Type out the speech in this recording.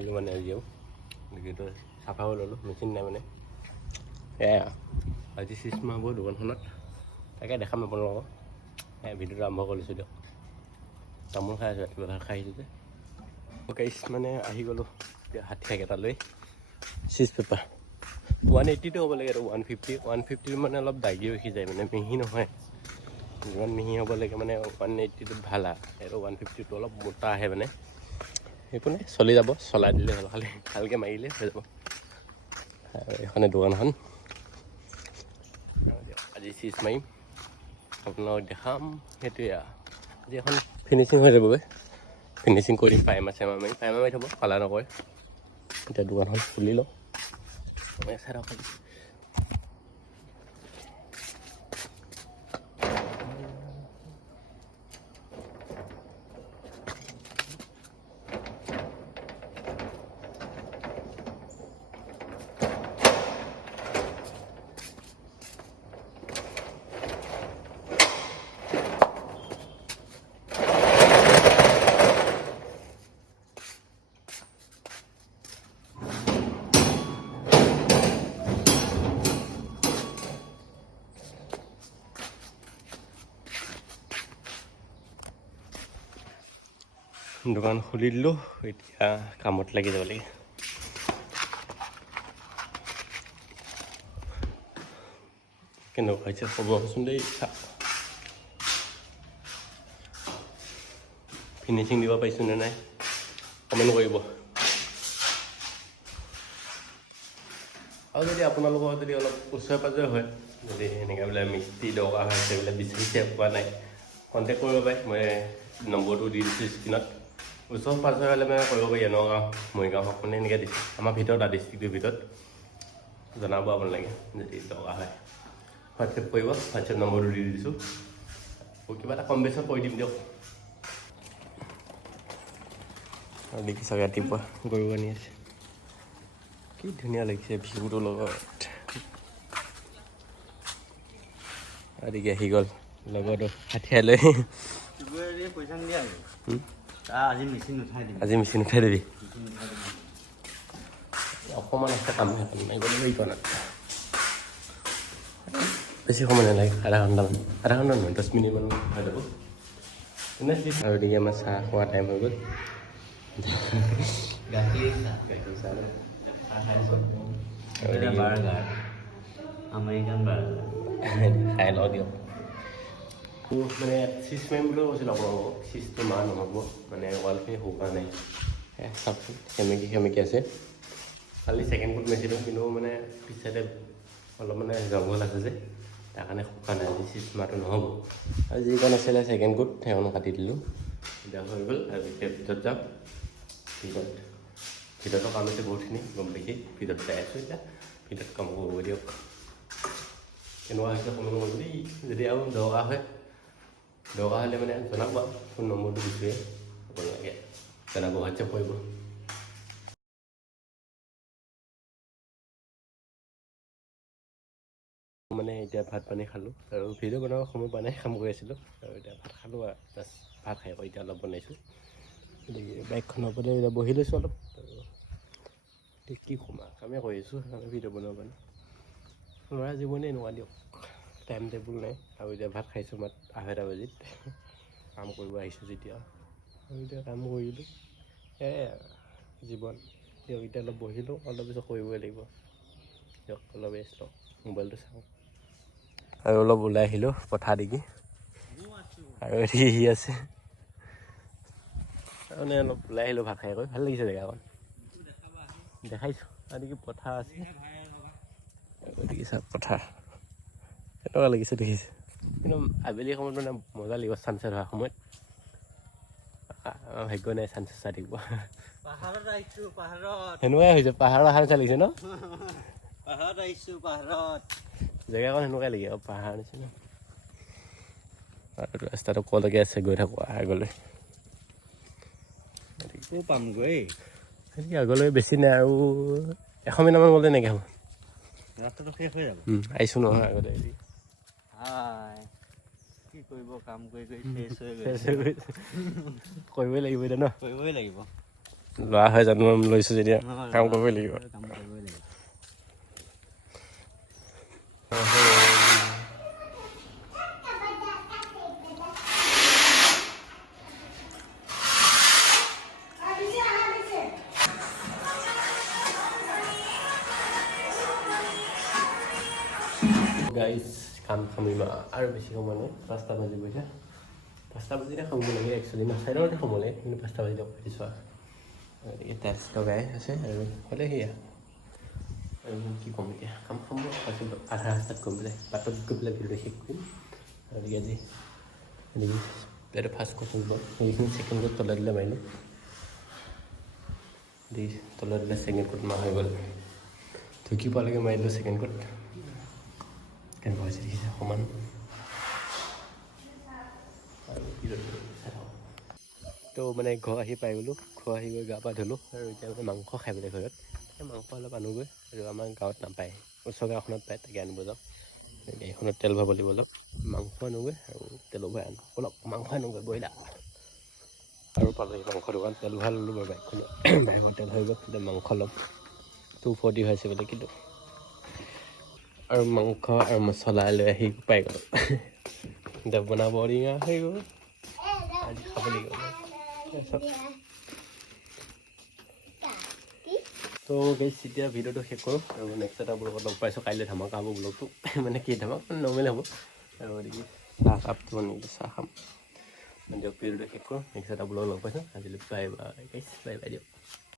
ল'লোঁ মানে আজিও গতিকে চাফা কৰি ল'লোঁ মেচিন নাই মানে এয়া আজি চিচমা হ'ব দোকানখনত তাকে দেখাম আপোনালোকক এই ভিডিঅ'টো আৰম্ভ কৰিছোঁ দিয়ক তামোল খাই আছোঁ ৰাতিপুৱা ভাত খাই আহিছোঁ যে গাইছ মানে আহি গ'লোঁ এতিয়া ষাঠি এটা লৈ চিজ পেপাৰ ওৱান এইটিটো হ'ব লাগে আৰু ওৱান ফিফটি ওৱান ফিফটি মানে অলপ দাগি ৰখি যায় মানে মিহি নহয় যিমান মিহি হ'ব লাগে মানে ওৱান এইটিটোত ভাল আৰু ওৱান ফিফটিটো অলপ মোটা আহে মানে একো চলি যাব, চলাই দিলে হ'ল খালি ভালকৈ মাৰিলে হৈ যাব। এইখনে দোকানখন আজি চিজ মাৰিম, আপোনালোকক দেখাম, সেইটোৱে আজি এখন ফিনিচিং হৈ যাবগৈ ফিনিচিং কৰি দিম পাইমা চাইমা মাৰি পাইমা মাৰি থ'ব কালাৰ নকৰে। এতিয়া দোকানখন খুলি লওঁ। চাই দোকান খুলি দিলোঁ এতিয়া কামত লাগি যাব লাগে। কেনেকুৱা হৈছে ক'বচোন দেই? ফিনিচিং দিব পাৰিছোঁ নে নাই? কমেণ্ট কৰিব। আৰু যদি আপোনালোকৰ যদি অলপ ওচৰে পাজৰে হয় যদি এনেকৈ বোলে মিস্ত্ৰী দৰকাৰ হয় সেইবিলাক বিচাৰিছে পোৱা নাই কণ্টেক্ট কৰিব পাৰে মই নম্বৰটো দি দিছোঁ স্ক্ৰীণত। ওচৰ পাজৰে হ'লে মানে কৰিব পাৰি নগাঁও মৰিগাঁও হওক মানে এনেকৈ আমাৰ ভিতৰত ডিষ্ট্ৰিক্টটোৰ ভিতৰত। জনাব আপোনালোকে যদি দৰকাৰ হয়। হোৱাটছএপ কৰিব হোৱাটছএপ নম্বৰটো দি দিছোঁ। কিবা এটা কম বেছত কৰি দিম দিয়ক। দেখিছা ৰাতিপুৱা গৰু আনি আছে। কি ধুনীয়া লাগিছে ভিউটোৰ লগত। আদিকে আহি গ'ল লগতো হাঠিয়াই লৈ। পইচা নিদিয়া আজি মেচিন উঠাই দিম আজি মেচিন উঠাই দিবি উঠাই অকণমান আছে কাম গ'লে বেছি সময় নালাগে আধা ঘণ্টামান আধা ঘণ্টা নহয় দহ মিনিটমান হৈ যাব? আৰু এদিকে আমাৰ চাহ খোৱা টাইম হৈ গ'ল গাখীৰ চাহ এটা আমেৰিকান বাৰ্গাৰ খাই লওঁ দিয়ক মোৰ মানে মাৰিম বুলিও কৈছিলোঁ আপোনালোকক চিজটো মাৰ নহ'ব। মানে ৱালখিনি শুকা নাই। চাওকচোন সেমেকি সেমেকি আছে। কালি ছেকেণ্ড ফুট মাৰিছিলোঁ কিন্তু মানে পিছ চাইডে অলপ মানে জংঘল আছে যে তাৰ কাৰণে শুকা নাই আজি মাৰটো নহ'ব। আৰু যিকণ আছিলে ছেকেণ্ড কোট সেইকণ কাটি দিলোঁ। এতিয়া হৈ গ'ল আৰু এতিয়া ভিতৰত যাম। ভিতৰত ভিতৰতো কাম আছে বহুতখিনি গম পাইছে? ভিতৰত চাই আছোঁ এতিয়া। ভিতৰত কাম কৰিব দিয়ক। কেনেকুৱা হৈছে কমেণ্ট কৰিব দেই যদি আৰু দৰকাৰ হয়। দৰকাৰ হ'লে মানে জনাব ফোন নম্বৰটো দিছোঁৱে আপোনালোকে জনাব হোৱাটছএপ কৰিব মানে এতিয়া ভাত পানী খালোঁ আৰু ভিডিঅ' বনাব সময় পোৱা নাই কাম কৰি আছিলোঁ আৰু এতিয়া ভাত খালোঁ আৰু জাষ্ট ভাত খাই আকৌ এতিয়া অলপ বনাইছোঁ গতিকে বাইকখনৰ ওপৰতে এতিয়া বহি লৈছোঁ অলপ আৰু কি ক'ম আৰু কামেই কৰি আছোঁ ভিডিঅ' বনাব পৰা ল'ৰা জীৱনে এনেকুৱা দিয়ক টাইম টেবুল নাই। আৰু এতিয়া ভাত খাইছোঁ মাত আঢ়ৈটা বাজিত। কাম কৰিব আহিছোঁ যেতিয়া। আৰু এতিয়া কাম কৰিলোঁ। সেয়াই জীৱন। দিয়ক এতিয়া অলপ বহিলোঁ অলপ পিছত কৰিবই লাগিব। দিয়ক অলপ ৰেষ্ট লওঁ মোবাইলটো চাওঁ। আৰু অলপ ওলাই আহিলোঁ পথাৰ দেখি। আৰু এটি সি আছে। মানে অলপ ওলাই আহিলোঁ ভাত খাই কৰি। ভাল লাগিছে জেগাকণ। দেখাইছোঁ। আৰু কি পথাৰ আছে। গতিকে চাওক পথাৰ। কেনেকুৱা লাগিছে দেখিছে কিন্তু আবেলি সময়ত মানে মজা লাগিব ছানছেট হোৱাৰ সময়ত ভাগ্য নাই ছানছেট চাই থাকিব সেনেকুৱাই হৈছে পাহাৰৰ নিচিনা লাগিছে ন পাহাৰত আহিছোঁ পাহাৰত জেগাকণ সেনেকুৱাই লাগে আৰু পাহাৰ নিচিনা আৰু ৰাস্তাটো কলৈকে আছে গৈ থাকোঁ আগলৈ পামগৈ গতিকে আগলৈ বেছি নাই আৰু এশ মিনিটমান গ'লে নাইকিয়া হ'ব ৰাস্তাটো শেষ হৈ যাব আহিছোঁ নহয় আগতে কি কৰিব কাম কৰি কৰি শেষ হৈ শেষ গৈ হৈ গৈছে। কৰিবই লাগিব এতিয়া ন কৰিবই লাগিব ল'ৰা হৈ জন্ম লৈছোঁ যেতিয়া কাম কৰিবই লাগিব কাম কৰিবই লাগিব গাইজ কাম খামিবা আৰু বেছি সময় নাই পাঁচটা বাজিব এতিয়া। পাঁচটা বাজিতে খাব লাগে একচুৱেলি ন চাৰিটাতে খাব লাগে কিন্তু পাঁচটা বাজিতে কৰি চোৱা। গতিকে টাইলছ লগাই আছে আৰু হ'লে সেয়া। আৰু কি ক'ম এতিয়া? কাম খাম তাৰপিছত আধা ৰাস্তাত গৈ পেলাই বাটত গৈ পেলাই ভিডিঅ'টো শেষ কৰিম। গতিকে আজি এইটো ফাৰ্ষ্ট কোৱেশ্যন বাৰু সেইখিনি ছেকেণ্ড কোড তলত দিলে মাৰিলোঁ। দি তলত দিলে ছেকেণ্ড কোড মাৰ হৈ গ'ল। ঢুকি পোৱালৈকে মাৰিলোঁ ছেকেণ্ড কোড সমান আৰু কি ৰ'দ চাই থাকক। তো মানে ঘৰ আহি পাই গ'লোঁ ঘৰ আহি গৈ গা পা ধুলোঁ আৰু এতিয়া মানে মাংস খাই পেলাই ঘৰত সেই মাংস অলপ আনোগৈ আৰু আমাৰ গাঁৱত নাপায় ওচৰ গাঁওখনত পায় তাকে আনিব যাওঁ গাড়ীখনত তেল ভৰাব লাগিব অলপ মাংস আনোগৈ আৰু তেলো ভৰাই আনো অলপ মাংস আনোগৈ ব্ৰইলাৰ আৰু পালোহি মাংস দোকান তেল ভৰাই ল'লোঁ বাৰু বাইকখনত বাইকৰ তেল হৈ গ'ল মাংস ল'ম টু ফৰ্টি হৈছে বোলে কিন্তু আৰু মাংস আৰু মছলা লৈ আহি পাই গ'লোঁ এতিয়া বনাব দিঙা হৈ গ'ল আজি খাব লাগিব তাৰপিছত তো গেছ এতিয়া ভিডিঅ'টো শেষ কৰোঁ আৰু নেক্সট এটা ব্লগত লগ পাইছোঁ কাইলৈ ধামাকা হ'ব ব্লগটো মানে কি ধামাকা নৰ্মেল হ'ব আৰু গতিকে চাহ কাপটো বনাই চাহ খাম দিয়ক ভিডিঅ'টো শেষ কৰোঁ নেক্সট এটা ব্লগ লগ পাইছোঁ আজিলৈ bye bye gas bye bye দিয়ক